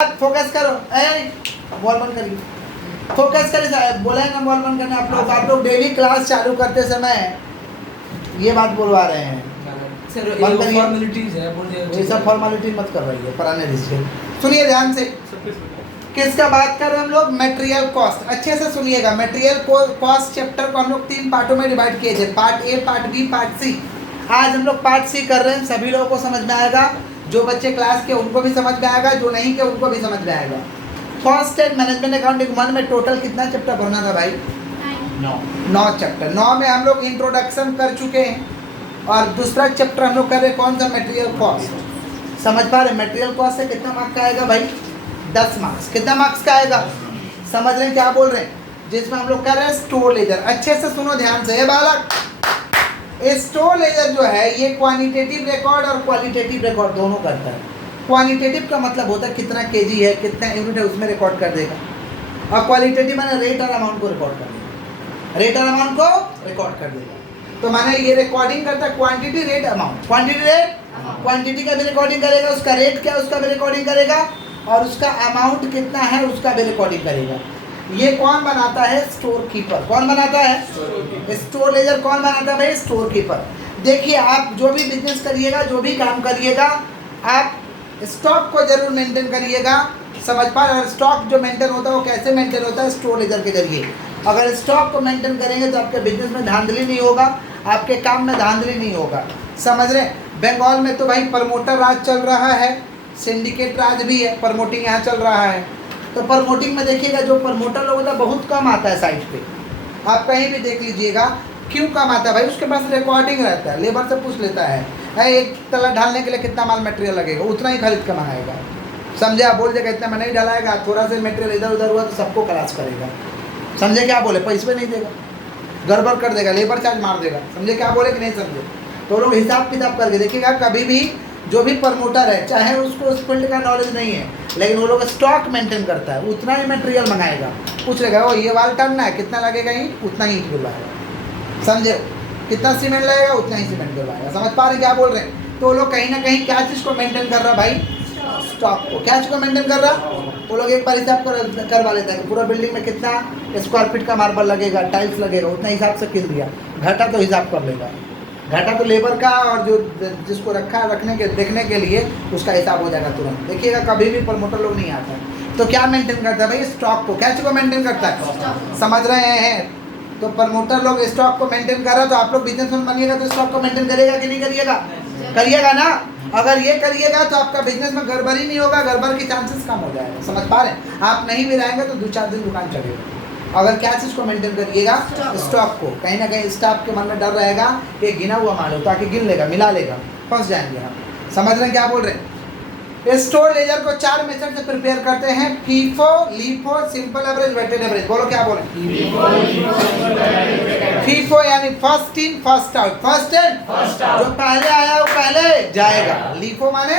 Focus करो, ball बंद करिए, फोकस करिए। बोला है ना बॉल बंद करना। आप लोग डेली क्लास चालू करते समय ये बात बोलवा रहे हैं, ये सब फॉर्मेलिटी मत कर रही है, पुराने दीजिए। सुनिए ध्यान से, किसका बात कर रहे हैं हम लोग? Material cost. अच्छे से सुनिएगा। मटेरियल कॉस्ट चैप्टर को हम लोग 3 पार्टों में डिवाइड किए थे, part A, part B, part C. आज हम लोग पार्ट सी कर रहे हैं। सभी लोगों को समझ में आएगा, जो बच्चे क्लास के उनको भी समझ में आएगा, जो नहीं के उनको भी समझ में आएगा। कॉस्ट एंड मैनेजमेंट अकाउंटिंग 1 में टोटल कितना चैप्टर भरना था भाई? 9 चैप्टर। 9 में हम लोग इंट्रोडक्शन कर चुके हैं और दूसरा चैप्टर हम लोग कर रहे हैं कौन सा? Material cost. समझ पा रहे? मटेरियल कॉस्ट से कितना मार्क्स का आएगा भाई? 10 मार्क्स। कितना मार्क्स का आएगा? समझ रहे हैं क्या बोल रहे हैं? जिसमें हम लोग कर रहे हैं स्टोर लेजर। अच्छे से सुनो ध्यान से बालक। स्टोर लेजर जो है ये क्वांटिटेटिव रिकॉर्ड और क्वालिटेटिव रिकॉर्ड दोनों करता है। क्वांटिटेटिव का मतलब होता है कितना केजी है, कितना यूनिट है, उसमें रिकॉर्ड कर देगा। और क्वालिटेटिव माने रेट और अमाउंट को रिकॉर्ड कर देगा, रेट और अमाउंट को रिकॉर्ड कर देगा। तो माने ये रिकॉर्डिंग करता है quantity, rate, amount. Quantity, rate, quantity का भी रिकॉर्डिंग करेगा, उसका रेट क्या उसका भी रिकॉर्डिंग करेगा, और उसका अमाउंट कितना है उसका भी रिकॉर्डिंग करेगा। ये कौन बनाता है? Store keeper. कौन बनाता है? स्टोर लेजर कौन बनाता है भाई? Store keeper. देखिए, आप जो भी बिजनेस करिएगा, जो भी काम करिएगा, आप स्टॉक को जरूर मेंटेन करिएगा। समझ पा रहे? और स्टॉक जो मेंटेन होता है वो कैसे मेंटेन होता है? स्टोर लेजर के जरिए। अगर स्टॉक को मेंटेन करेंगे तो आपके बिजनेस में धांधली नहीं होगा, आपके काम में धांधली नहीं होगा। समझ रहे? बंगाल में तो भाई प्रमोटर राज चल रहा है, सिंडिकेट राज भी है, प्रमोटिंग यहाँ चल रहा है। तो प्रमोटिंग में देखिएगा जो प्रमोटर लोग होता है बहुत कम आता है साइट पे। आप कहीं भी देख लीजिएगा, क्यों कम आता है भाई? उसके पास रिकॉर्डिंग रहता है, लेबर से पूछ लेता है एक तला ढालने के लिए कितना माल मटेरियल लगेगा, उतना ही खरीद कर मंगाएगा। समझे? आप बोल देगा इतना में नहीं डालाएगा, थोड़ा सा मटेरियल इधर उधर हुआ तो सबको क्लास करेगा। समझे क्या बोले? पैसे नहीं देगा, गड़बड़ कर देगा, लेबर चार्ज मार देगा। समझे क्या बोले कि नहीं समझे? तो लोग हिसाब किताब करके देखिएगा। कभी भी जो भी प्रमोटर है, चाहे उसको उस फील्ड का नॉलेज नहीं है, लेकिन वो लोग स्टॉक मेंटेन करता है, उतना ही मटेरियल मंगाएगा। पूछ लेगा वो ये वाल टनना है, कितना लगेगा? ही उतना ही ईंट गिरवाएगा। समझे? कितना सीमेंट लगेगा? उतना ही सीमेंट गिरवाएगा। समझ पा रहे क्या बोल रहे हैं? तो वो लोग कहीं ना कहीं क्या चीज़ को मेंटेन कर रहा भाई? स्टॉक को। क्या चीज़ को मेंटेन कर रहा? वो लोग एक बार हिसाब करवा लेता है कि पूरा बिल्डिंग में कितना स्क्वायर फीट का मार्बल लगेगा, टाइल्स लगेगा, उतना हिसाब से किल दिया। घाटा तो हिसाब कर लेगा, घाटा तो लेबर का और जो जिसको रखा रखने के देखने के लिए उसका हिसाब हो जाएगा तुरंत। देखिएगा कभी भी प्रमोटर लोग नहीं आता है। तो क्या मेंटेन करता है भाई? स्टॉक को। क्या चीज़ को मेंटेन करता है? समझ रहे हैं? तो प्रमोटर लोग स्टॉक को मेंटेन कर रहा है, तो आप लोग बिजनेसमैन बनिएगा तो स्टॉक को मेंटेन करिएगा कि नहीं करिएगा? करिएगा ना। अगर ये करिएगा तो आपका बिजनेस में गड़बड़ी नहीं होगा, गड़बड़ के चांसेस कम हो जाएगा। समझ पा रहे हैं? आप नहीं भी रहेंगे तो 2-4 दिन दुकान चलेगा। अगर क्या चीज़ को मेंटेन करिएगा? स्टॉक को। कहीं ना कहीं स्टाफ के मन में डर रहेगा कि गिना हुआ माल हो, ताकि गिन लेगा, मिला लेगा, फंस जाएंगे हम। समझ रहे हैं क्या बोल रहे हैं? स्टोर लेजर को 4 मेथड से प्रिपेयर करते हैं, FIFO, LIFO, simple average, weighted average. बोलो क्या बोल रहे हैं? फीफो यानी first in first out. First in, जो पहले आया वो पहले जाएगा। लीफो माने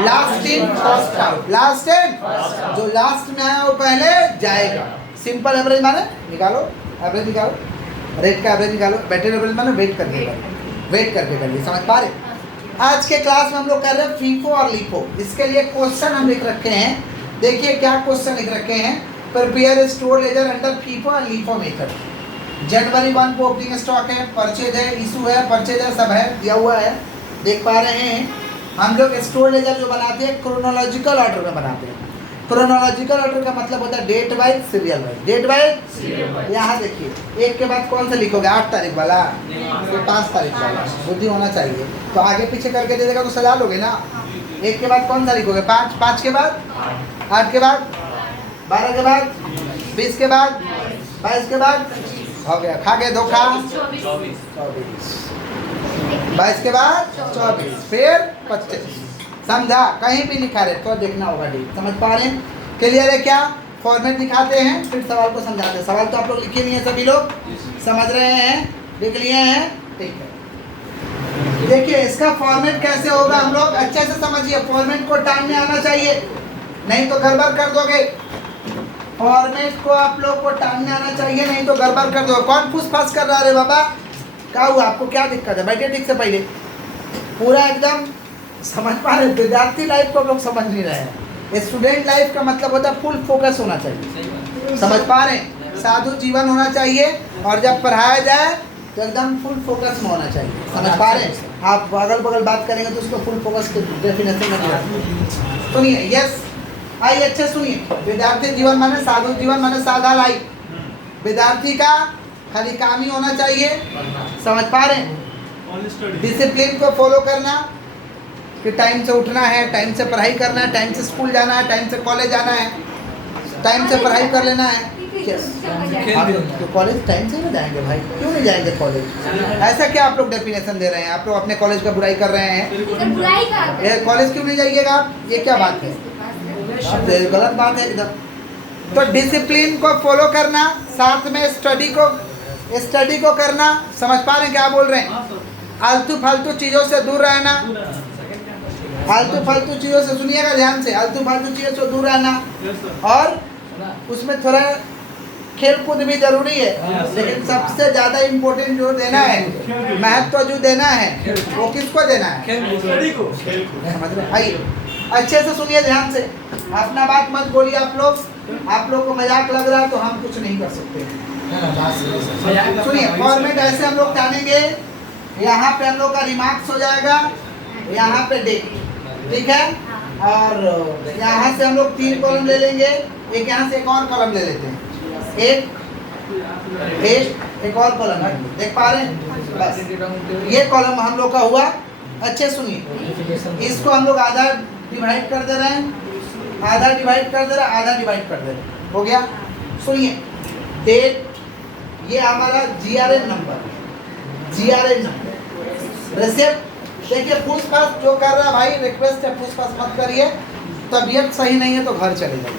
last in first out, last in, जो लास्ट में आया वो पहले जाएगा। सिंपल एवरेज माने निकालो, एवरेज निकालो, रेट का एवरेज निकालो। वेटेड एवरेज माने वेट करके कर लीजिए। समझ पा रहे? आज के क्लास में हम लोग कर रहे हैं फीफो और लीफो। इसके लिए क्वेश्चन हम लिख रखे हैं। देखिए क्या क्वेश्चन लिख रखे हैं। Prepare store ledger under FIFO और लीफो मेथड। जनवरी 1 को ओपनिंग स्टॉक है, परचेज है, इशू है, परचेज है, सब है, दिया हुआ है, देख पा रहे हैं। हम लोग स्टोर लेजर जो बनाते हैं क्रोनोलॉजिकल ऑर्डर में बनाते हैं। क्रोनोलॉजिकल ऑर्डर का मतलब होता है date wise, serial wise. Date wise, यहाँ देखिए एक के बाद कौन सा लिखोगे? 8 तारीख वाला, तो 5 तारीख वाला, बुद्धि होना चाहिए। तो आगे पीछे करके दे देगा तो सजा लोगे ना। एक के बाद कौन सा लिखोगे? 5, 5 के बाद 8 के बाद 12 के बाद 20 के बाद 22 के बाद हो गया, खा गए धोखा 24, 22 के बाद 24, फिर 25। समझा? कहीं भी लिखा रहे तो देखना होगा डेट। समझ पा रहे हैं? क्लियर है क्या? फॉर्मेट दिखाते हैं फिर सवाल को समझाते हैं। सवाल तो आप लोग लिखे नहीं है, सभी लोग समझ रहे हैं, लिख लिए हैं? ठीक है। देखिए इसका फॉर्मेट कैसे होगा, हम लोग अच्छे से समझिए। फॉर्मेट को टाइम में आना चाहिए, नहीं तो गड़बड़ कर दोगे। फॉर्मेट को आप लोग को टाइम में आना चाहिए, नहीं तो गड़बड़ कर दोगे। कौन पूछ पास कर रहा है? बाबा क्या हुआ? आपको क्या दिक्कत है? बैठे ठीक से पहले, पूरा एकदम समझ पा रहे? विद्यार्थी लाइफ को लोग समझ नहीं रहे हैं। स्टूडेंट लाइफ का मतलब होता है फुल फोकस होना चाहिए, समझ पा रहे हैं? साधु जीवन होना चाहिए और जब पढ़ाया जाए तो एकदम फुल फोकस में होना चाहिए, समझ पा रहे हैं? आप अगल बगल बात करेंगे तो उसको फुल फोकस के डेफिनेशन में सुनिए। यस, आइए अच्छे सुनिए। विद्यार्थी जीवन माने साधु जीवन माने सादा लाइफ। विद्यार्थी का खाली काम ही होना चाहिए, समझ पा रहे हैं? डिसिप्लिन को फॉलो करना कि टाइम से उठना है, टाइम से पढ़ाई करना है, टाइम से स्कूल जाना है, टाइम से कॉलेज जाना है, टाइम से पढ़ाई कर लेना है। तो कॉलेज टाइम से नहीं जाएंगे भाई, क्यों नहीं जाएंगे कॉलेज? ऐसा क्या आप लोग डेफिनेशन दे रहे हैं? आप लोग अपने कॉलेज का बुराई कर रहे हैं। ये कॉलेज क्यों नहीं जाइएगा? ये क्या बात है? गलत बात है एकदम। तो डिसिप्लिन को फॉलो करना, साथ में स्टडी को करना, समझ पा रहे हैं क्या बोल रहे हैं? आलतू फालतू चीज़ों से दूर रहना, आलतू फालतू चीज़ों से, सुनिएगा ध्यान से, आलतू फालतू चीज़ों से दूर रहना। और उसमें थोड़ा खेल कूद भी जरूरी है, लेकिन सबसे ज़्यादा इम्पोर्टेंट जो देना है, महत्व जो देना है, वो किसको देना है? समझ रहे? आइए अच्छे से सुनिए ध्यान से, अपना बात मत बोलिए आप लोग। आप लोग को मजाक लग रहा है तो हम कुछ नहीं कर सकते। सुनिए, फॉर्मेट ऐसे हम लोग जानेंगे। यहाँ पे हम लोग का रिमार्क्स हो जाएगा, यहाँ पे डेट, ठीक है? और यहाँ से हम लोग 3 कॉलम ले लेंगे, एक यहाँ से एक और कॉलम ले लेते हैं, एक और कॉलम है, देख पा रहे हैं? बस ये कॉलम हम लोग का हुआ। अच्छे सुनिए, इसको हम लोग आधा डिवाइड कर दे रहे हैं, आधा डिवाइड कर दे रहे हैं, आधा डिवाइड कर दे रहे हैं, हो गया? सुनिए, डेट ये हमारा GRN number, GRN number. Receipt देखिए, पूछताछ जो कर रहा है भाई, रिक्वेस्ट है पूछताछ मत करिए। तबीयत सही नहीं है तो घर चले जाइए,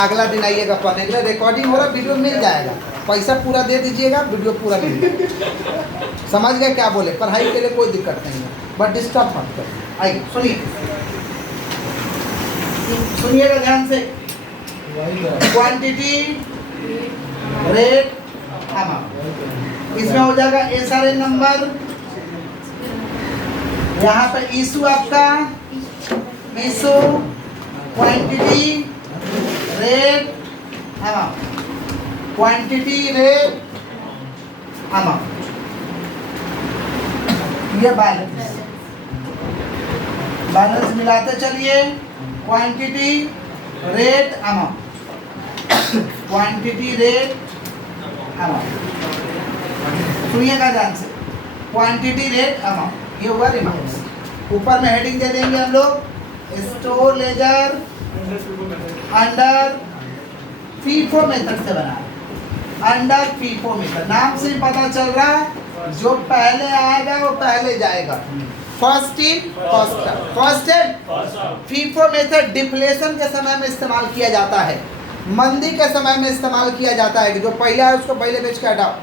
अगला दिन आइएगा पढ़ने के लिए। रिकॉर्डिंग हो रहा, वीडियो मिल जाएगा, पैसा पूरा दे दीजिएगा, वीडियो पूरा मिल जाएगा। समझ गए क्या बोले? पढ़ाई के लिए कोई दिक्कत नहीं है, बट डिस्टर्ब मत करिए। आइए सुनिए, सुनिएगा ध्यान से। क्वांटिटी, रेट, अमाउंट, इसमें हो जाएगा SRN नंबर। यहाँ पे इशू आपका, issue, quantity, rate, amount, quantity, rate, amount, ये बैलेंस। बैलेंस मिलाते चलिए, quantity, rate, amount, quantity, rate, amount. सुनिएगा ध्यान से, क्वांटिटी, रेट, अमाउंट, ये हुआ रिमार्क्स। ऊपर में हेडिंग दे देंगे हम लोग, store ledger under FIFO method से बना है, अंडर फीफो मेथड। नाम से पता चल रहा है, जो पहले आएगा वो पहले जाएगा। First in first out, first in. FIFO method deflation के समय में इस्तेमाल किया जाता है, मंदी के समय में इस्तेमाल किया जाता है कि जो पहले है उसको पहले बेच के हटाओ,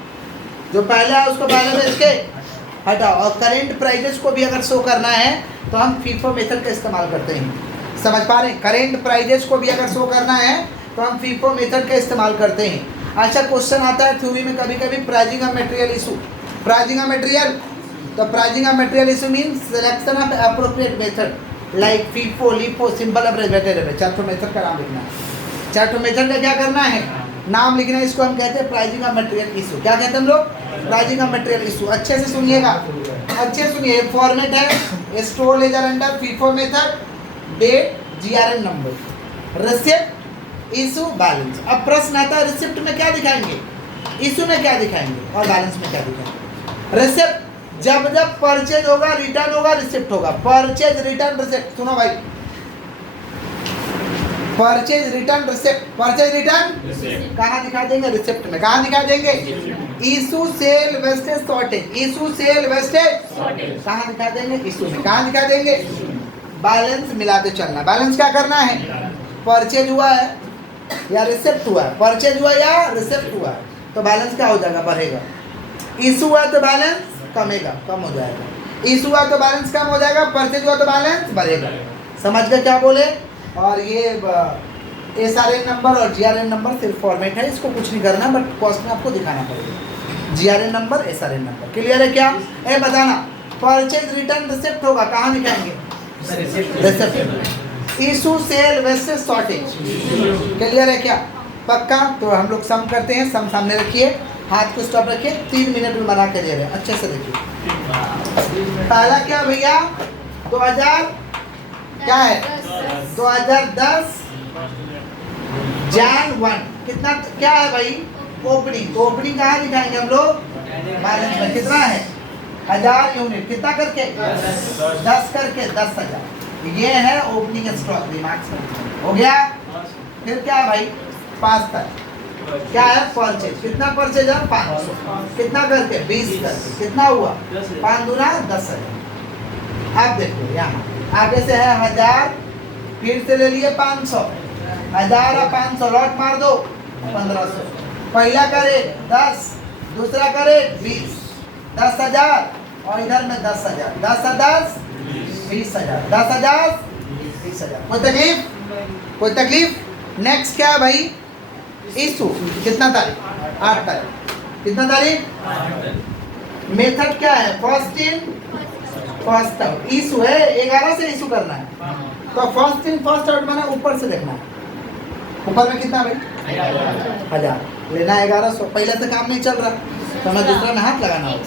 जो पहले है उसको पहले बेच के हटाओ। और करेंट प्राइजेस को भी अगर शो करना है तो हम फीफो मेथड का इस्तेमाल करते हैं, समझ पा रहे हैं? करेंट प्राइजेस को भी अगर शो करना है तो हम फीफो मेथड का इस्तेमाल करते हैं। अच्छा, क्वेश्चन आता है थ्योरी में कभी कभी, pricing of material issue. Pricing of material, तो pricing of material issue mean selection of appropriate method like FIFO, LIFO, simple abbreviated. 4 method का नाम लिखना है। 4 मेथड का क्या करना है? नाम लिखना है। इसको हम कहते हैं प्राइजिंग ऑफ मटेरियल इशू। क्या कहते हैं हम लोग? Pricing of material issue. अच्छे से सुनिएगा, अच्छे सुनिए। फॉर्मेट है store ledger under FIFO method, date, GRN number, receipt, issue, balance. अब प्रश्न आता है रिसिप्ट में क्या दिखाएंगे, इशू में क्या दिखाएंगे और बैलेंस में क्या दिखाएंगे? रिसिप्ट जब जब परचेज होगा, रिटर्न होगा, रिसिप्ट होगा। Purchase, return, receipt. सुनो भाई, purchase, return, receipt. Purchase, return कहाँ दिखा देंगे? रिसिप्ट में। कहाँ दिखा देंगे? Issue, sale, wastage, shortage. Issue, sale, wastage कहाँ दिखा देंगे? इशू में। कहाँ दिखा देंगे? बैलेंस मिलाते चलना। बैलेंस क्या करना है? परचेज हुआ है या रिसिप्ट हुआ है, परचेज हुआ या रिसिप्ट हुआ है, तो बैलेंस क्या हो जाएगा? बढ़ेगा। इशू हुआ तो बैलेंस कमेगा, कम हो जाएगा। इशू हुआ तो बैलेंस कम हो जाएगा, परचेज हुआ तो बैलेंस बढ़ेगा। समझ गए क्या बोले? और ये SRN नंबर और GRN नंबर सिर्फ फॉर्मेट है, इसको कुछ नहीं करना, बट कॉस्ट में आपको दिखाना पड़ेगा। GRN number, SRN number. Clear है क्या? बताना, परचेज, रिटर्न, रिसिप्ट होगा, कहाँ दिखाएंगे? Receipt. Issue sale versus shortage. Clear है क्या? पक्का? तो हम लोग सम करते हैं। सम सामने रखिए, हाथ को स्टॉप रखिए, 3 मिनट में बना के दे रहे हैं। अच्छे से देखिए। पहला क्या भैया? 2000 क्या है? 2010 Jan 1 कितना क्या है भाई? ओपनिंग। तो ओपनिंग कहाँ दिखाएंगे हम लोग? बैलेंस में। कितना है? 1000 यूनिट। कितना करके? 10 करके 10,000। ये है ओपनिंग स्टॉक। दिमाग से हो गया। फिर क्या है भाई? 5 तक क्या है? परचेज। कितना परचेज है? 500। कितना करके? 20 करके। कितना हुआ? 5 दूना 10,000। अब देखो यहाँ आगे से है 1000, फिर से ले लिए 500। 1000 और 500 लॉट मार दो 1500। पहला का रेट 10, दूसरा का रेट 20, 10,000 और इधर में 10,000। 10 और 10 20,000। 10,000 20,000। कोई तकलीफ? कोई तकलीफ? नेक्स्ट क्या है भाई? इशू। कितना तारीख? 8 तारीख। कितना तारीख? मेथड क्या है? First in first out. Issue है 11 से इशू करना है। तो फर्स्ट इन फर्स्ट आउट माना ऊपर से देखना है। ऊपर में कितना भाई? 1000 लेना है। 1100 पहले से काम नहीं चल रहा तो मैं दूसरा में हाथ लगाना होगा।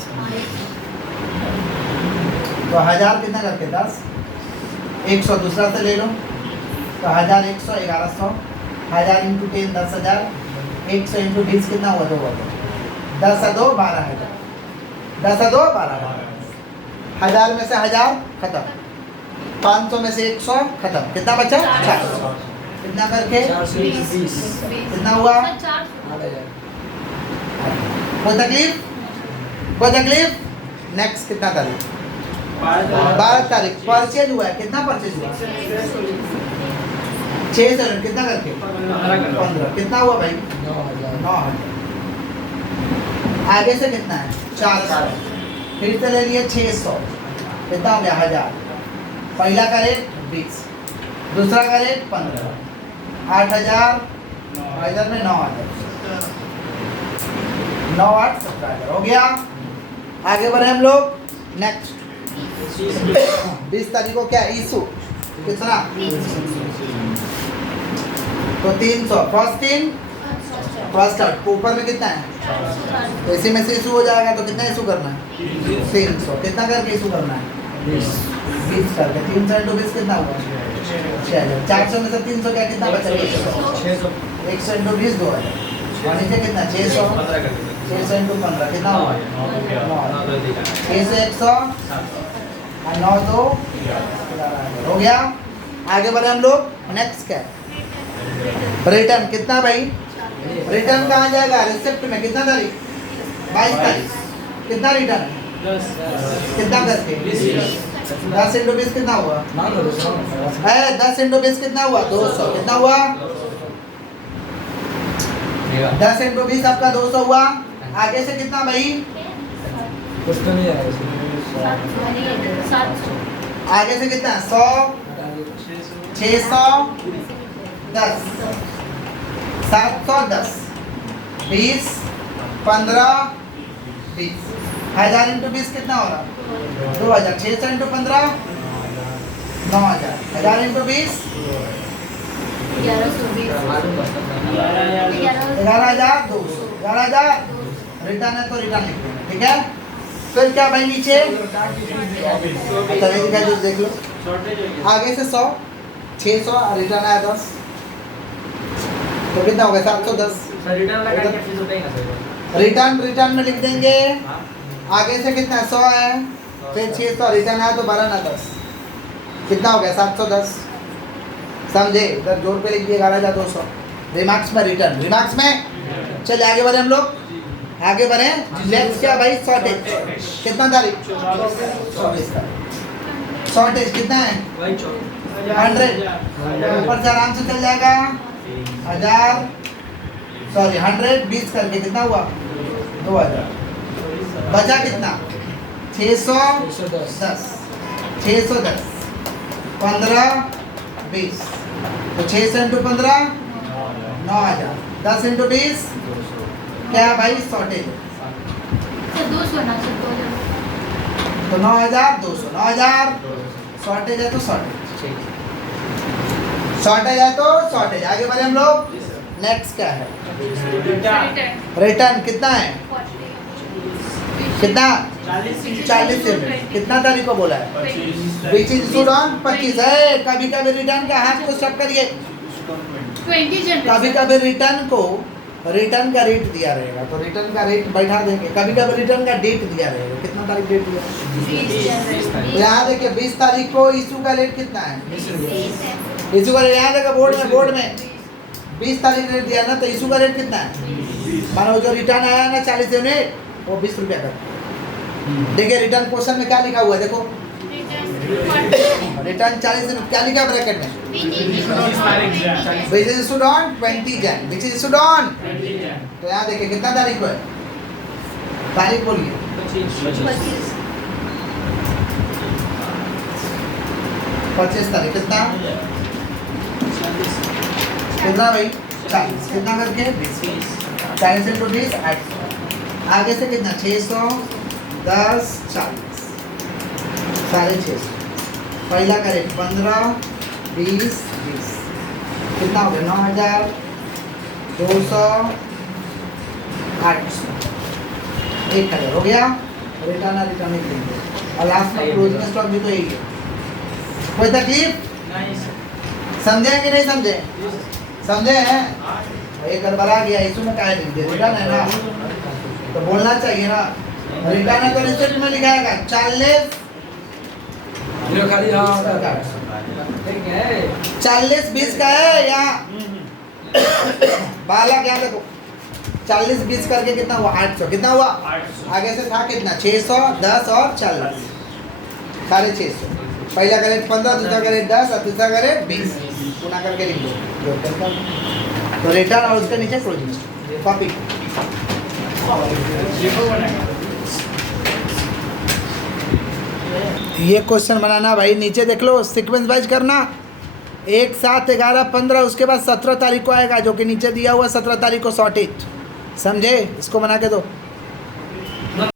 तो 1000 कितना करके? 10। 100 दूसरा से ले लो तो 1000 100 1100। 1000 इंटू 10 10,000। 100 इंटू 20 कितना हुआ? 2000। 10 और 2 12,000। 10 और 2 12,000। 1000 में से 1000 खत्म। 500 में से 100 खत्म। कितना बचा? 400। कितना करके? 420। कितना हुआ? कोई तकलीफ? कोई तकलीफ? नेक्स्ट कितना तारीख? 12 तारीख। परचेज हुआ है। कितना परचेज हुआ? 6 से कितना करके? 15। कितना हुआ भाई? 9,000। आगे से कितना है? 400। फिर से ले लिए 600। कितना हो गया? 1000। पहला का रेट 20, दूसरा का रेट 15। 8,000 इधर में 9,000। 9 8 17,000 हो गया। आगे बढ़े हम लोग। नेक्स्ट 20 तारीख को क्या? इशू। कितना? तो 300। First in first out. ऊपर में कितना है? तो इसी में से इशू हो जाएगा। तो कितना इशू करना है? 300। कितना करके इशू करना है? 20 करके। 300 इंटू 20 कितना हुआ? 6,000। 400 में से 300 क्या? कितना बचा? 600। 100 इंटू 20 2,000। और नीचे कितना? 600। 600 इंटू 15 कितना हुआ? 6 से 100 और 9 2 11,000 हो गया। आगे बढ़े हम लोग। नेक्स्ट क्या? रिटर्न। कितना भाई? रिटर्न कहाँ जाएगा? रिसिप्ट में। कितना तारीख? 22 तारीख। कितना रिटर्न? 10। कितना करके? 10 इंटू 20 कितना हुआ? 10 इंटू 20 कितना हुआ? 200। कितना हुआ? 10 इंटू 20 आपका 200 हुआ। आगे से कितना भाई? कुछ तो नहीं आया। आगे से कितना? 100 600 10 710 20 15 20। 1000 इंटू 20 कितना हो रहा? 2,000। 600 इंटू 15 9,000। 1000 इंटू 20 11,200। 11,000 रिटर्न है तो रिटर्न लिख देना। ठीक है। फिर क्या भाई? नीचे देख लो। आगे से 100 600 और रिटर्न आया 10 तो कितना हो गया? 710। रिटर्न में लिख देंगे। आगे से कितना? 100 है, फिर 600 रिटर्न आया तो 12 ना 10 कितना हो गया? 710। समझे? इधर जोर पे लिख दिए 11,200। रिमार्क्स में रिटर्न। रिमार्क्स में चलिए आगे बढ़े हम लोग। आगे बढ़े। नेक्स्ट क्या भाई? शॉर्टेज। कितना तारीख? 24 तारीख। शॉर्टेज कितना है? 100। ऊपर से आराम से चल जाएगा। 1000 सॉरी 100 20 करके कितना हुआ? 2,000। बचा कितना? 610। 610 15 20 तो 600 इंटू 15 9,000। 10 इंटू 20 क्या है भाई? शॉर्टेज तो 9,200। 9,000 शॉर्टेज है तो शॉर्टेज। शॉर्टेज है तो शॉर्टेज। आगे बढ़े हम लोग। नेक्स्ट क्या है? रिटर्न कितना है? कितना? 40 यूनिट। कितना तारीख को बोला है? विच इज इशूड ऑन 25 है। कभी कभी रिटर्न का हाथ को स्टॉप करिए। 20 जनवरी। कभी कभी रिटर्न को रिटर्न का रेट दिया रहेगा तो रिटर्न का रेट बैठा देंगे। कभी कभी रिटर्न का डेट दिया रहेगा। कितना तारीख डेट दिया है? 20 जनवरी। यहाँ देखिए 20 तारीख को इशू का रेट कितना है? इशू का रेट यहाँ देखो बोर्ड में 20 तारीख रेट दिया ना तो इशू का रेट कितना है? मानो जो रिटर्न आया ना 40 यूनिट वो 20 रुपया का। देखिए रिटर्न क्वेश्चन में क्या लिखा हुआ है देखो। रिटर्न 40 यूनिट क्या लिखा ब्रैकेट में? विच इज इशूड ऑन 20 जन। Which is issued on. तो यहाँ देखिए कितना तारीख को है? तारीख बोलिए। 25 तारीख। कितना कितना भाई? 40। कितना करके? 40 इंटू 20 800। आगे से कितना? 600 10 40 650। पहला करें 15 20 20 कितना हो गया? 9000 200 800। एक कलर हो गया। रिटर्न लिख देंगे और लास्ट में क्लोजिंग स्टॉक भी तो यही है। कोई तकलीफ? समझे कि नहीं समझे? समझे हैं? एक गड़बड़ा गया इशू में काहे लिख दिया? रिटर्न है ना तो बोलना चाहिए ना। रिटर्न है तो रिसिप्ट में लिखाएगा 40 ये खाली हाँ 40 20 का है यहाँ। बालक यहाँ देखो 40 20 करके कितना हुआ? 800। कितना हुआ? आगे से था कितना? 600 10 और 40 650। पहला का रेट 15 दूसरा का रेट 10 और तीसरा का रेट 20 गुना करके लिख दो। तो रिटर्न और उसके नीचे क्लोजिंग कॉपी। ये क्वेश्चन बनाना भाई नीचे देख लो सीक्वेंस वाइज करना। 1 7 11 15 उसके बाद 17 तारीख को आएगा जो कि नीचे दिया हुआ 17 तारीख को शॉर्टेज। समझे? इसको बना के दो।